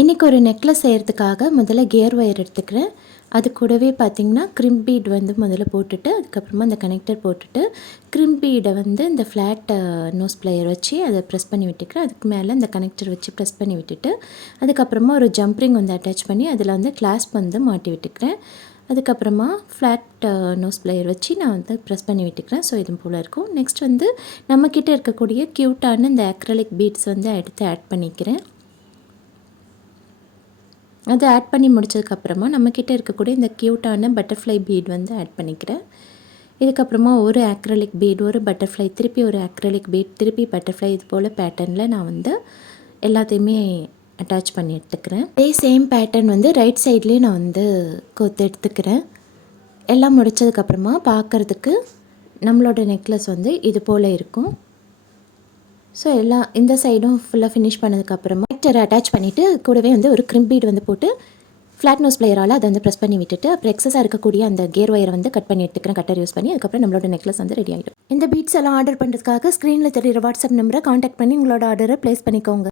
இன்றைக்கி ஒரு நெக்லஸ் செய்கிறதுக்காக முதல்ல கியர் ஒயர் எடுத்துக்கிறேன். அது கூடவே பார்த்திங்கன்னா க்ரிம்ப் பீட் வந்து முதல்ல போட்டுட்டு அதுக்கப்புறமா அந்த கனெக்டர் போட்டுட்டு க்ரிம்ப் பீடை வந்து இந்த ஃப்ளாட் நோஸ் ப்ளையர் வச்சு அதை ப்ரெஸ் பண்ணி விட்டுக்கிறேன். அதுக்கு மேலே இந்த கனெக்டர் வச்சு ப்ரெஸ் பண்ணி விட்டுட்டு அதுக்கப்புறமா ஒரு ஜம்ப்ரிங் வந்து அட்டாச் பண்ணி அதில் வந்து கிளாஸ்ப் வந்து மாட்டி விட்டுக்கிறேன். அதுக்கப்புறமா ஃப்ளாட் நோஸ் ப்ளையர் வச்சு நான் வந்து ப்ரெஸ் பண்ணி விட்டுக்கிறேன். ஸோ இது போல் இருக்கும். நெக்ஸ்ட் வந்து நம்மக்கிட்ட இருக்கக்கூடிய க்யூட்டான இந்த அக்ரலிக் பீட்ஸ் வந்து எடுத்து ஆட் பண்ணிக்கிறேன். அதை ஆட் பண்ணி முடிச்சதுக்கப்புறமா நம்மக்கிட்ட இருக்கக்கூடிய இந்த க்யூட்டான பட்டர்ஃப்ளை பீட் வந்து ஆட் பண்ணிக்கிறேன். இதுக்கப்புறமா ஒரு அக்ரலிக் பீட், ஒரு பட்டர்ஃப்ளை, திருப்பி ஒரு அக்ரலிக் பீட், திருப்பி பட்டர்ஃப்ளை, இது போல் பேட்டர்னில் நான் வந்து எல்லாத்தையுமே அட்டாச் பண்ணி எடுத்துக்கிறேன். அதே சேம் பேட்டர்ன் வந்து ரைட் சைட்லேயே நான் வந்து கோர்த்து எடுத்துக்கிறேன். எல்லாம் முடித்ததுக்கப்புறமா பார்க்குறதுக்கு நம்மளோட நெக்லஸ் வந்து இது போல் இருக்கும். ஸோ எல்லாம் இந்த சைடும் ஃபுல்லாக ஃபினிஷ் பண்ணதுக்கப்புறமா கனெக்டரை அட்டாச் பண்ணிவிட்டு கூடவே வந்து ஒரு க்ரிம்ப் பீட் வந்து போட்டு ஃப்ளாட் நோஸ் ப்ளையரால் அதை வந்து ப்ரெஸ் பண்ணி விட்டுட்டு அப்புறம் எக்ஸஸாக இருக்கக்கூடிய அந்த கியர் ஒயரை வந்து கட் பண்ணி எடுத்துக்கிறேன், கட்டர் யூஸ் பண்ணி. அதுக்கப்புறம் நம்மளோட நெக்லஸ் வந்து ரெடி ஆகிடும். இந்த பீட்ஸ் எல்லாம் ஆர்டர் பண்ணுறதுக்காக ஸ்க்ரீனில் தெரிகிற வாட்ஸ்அப் நம்பரை காண்டாக்ட் பண்ணி உங்களோட ஆர்டரை ப்ளேஸ் பண்ணிக்கோங்க.